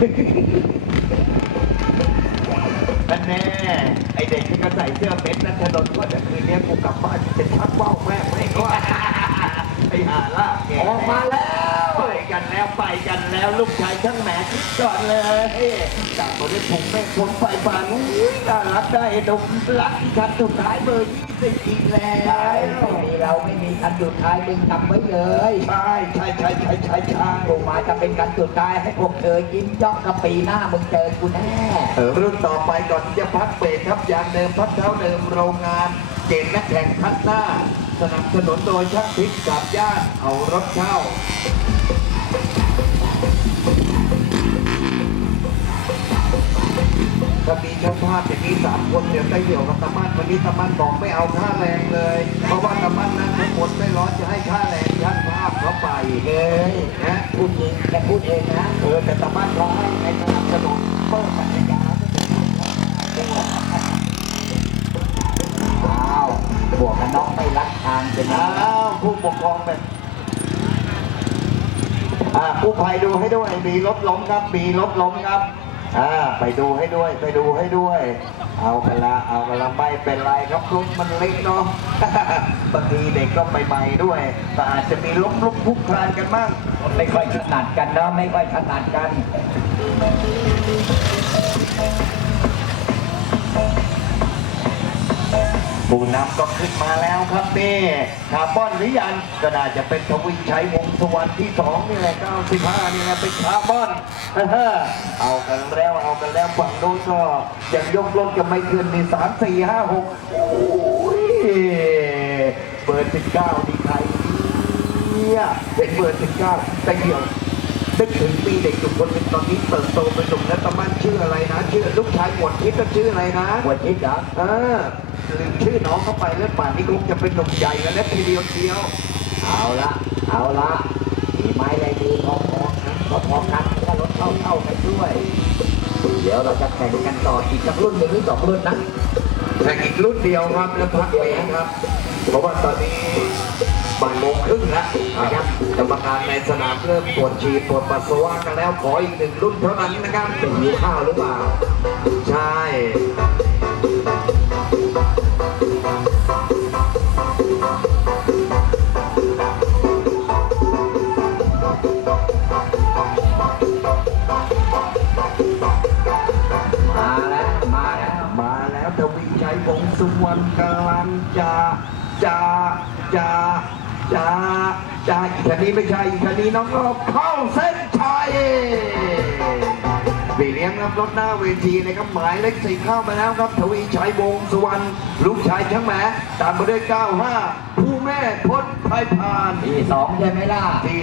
นั่นแน่ไอเด็กที่ก็ใส่เสื้อเม็ดนั่นถนนว่าเดี๋ยวคืนนี้กูกลับบ้านจะพักว่าวแม่ไม่ก็ไอหาล่ะแกออกมาแล้วไปกันแล้วไปกันแล้วลูกชายช่างแหมคิดก่อนเลยจากตัวนี้ผมแม่คนไฟบานอุ้น รักได้ดมรักที่คันสุดท้ายเบอร์ยี่สิบอีกแล้วมีเราไม่มีคันสุดท้ายมึงจำไว้เลยใช่ใช่ใช่ใช่ใช่ใช่กูมาจะเป็นคันสุดท้ายให้พวกเธอยิ้มเจาะกับปีหน้ามึงเจอกูแน่เออรุ่นต่อไปก่อนที่จะพักเบรกครับยางเดิมพักเท้าเดิมโรงงานเก่งนักแข่งพัดหน้าสนับสนุนโดยช่างพิษกับญาติเอารถเช่าถ้าางภาพอย่างนี้สามคนเดี๋ยวได้เดี่ยวกับตะมันวันนี้ตะมันบอกไม่เอาค่าแรงเลย เพราะว่าตะมันนั้นทั้งหมดไม่ร้อนจะให้ค่าแรงช่างภาพเขาไปเฮ้ยนะพูดจริงแต่พูดเองนะเออแต่ตะมันร้อยในสนับสนุนเปิดปัญญาอ้าวบวกกันน็อกไม่รักทางเป็นอ้าวผู้ปกครองแบบอ่าผู้ภัยดูให้ด้วยมีรถล้มครับมีรถล้มครับ อ่าไปดูให้ด้วยไปดูให้ด้วย เอากันละเอากันละไม่เป็นไรครับรถมันเล็กเนาะบางทีเด็กก็ใหม่ๆด้วยแต่อาจจะมีล้มลุกพุกคลานกันบ้างไม่ค่อยถนัดกันเนาะไม่ค่อยถนัดกัน ผู้นำก็ขึ้นมาแล้วครับนี่คาร์บอนหรือยังก็น่าจะเป็นทวีชัยวงศ์สุวรรณที่สองนี่แหละ95นี่แหละเป็นคาร์บอนเออเอากันแล้วเอากันแล้วฝั่งโน้นก็ยังยกรถกันไม่ขึ้นนี่สามสี่ห้าหกโอ้ยเบอร์สิบเก้านี่ใครเนี่ยเป็นเบอร์สิบเก้าแต่เดียวนึกถึงปีเด็กอยู่คนหนึ่งตอนนี้เติบโตเป็นหนุ่มแล้วตะมันชื่ออะไรนะชื่อลูกชายหมวดทิพย์ก็ชื่ออะไรนะหัวชิดเหรอเออ ลืมชื่อน้องเข้าไปแล้วป่านนี้คงจะเป็นหนุ่มใหญ่กันแล้วทีเดียวเดียว เอาละเอาละมีไม้อะไรดีพอๆกันพอๆกันถ้ารถเข้าเข้าๆกันด้วย เดี๋ยวเราจะแข่งกันต่ออีกสักรุ่นหนึ่งหรือสองรุ่นนะแข่งอีกรุ่นเดียวครับแล้วพักเองครับ เพราะว่าตอนนี้บ่ายโมงครึ่งแล้วนะครับกรรมการในสนามเริ่มตรวจฉี่ตรวจปัสสาวะกันแล้วขออีกหนึ่งรุ่นเท่านั้นนะครับเป็นหิวข้าวหรือเปล่า ใช่ วีชัยวงสุวรรณกำลังจะจะจะจะจะอีกคันนี้ไม่ใช่อีกคันนี้น้องรอบเข้าเส้นชัยปีเลี้ยงรับรถหน้าเวทีนะครับหมายเลขสี่เข้ามาแล้วครับทวีชัยวงสุวรรณลูกชายช่างแหมตามมาด้วย 95 ผู้แม่พ้นไพพานที่สองใช่ไหมล่ะที่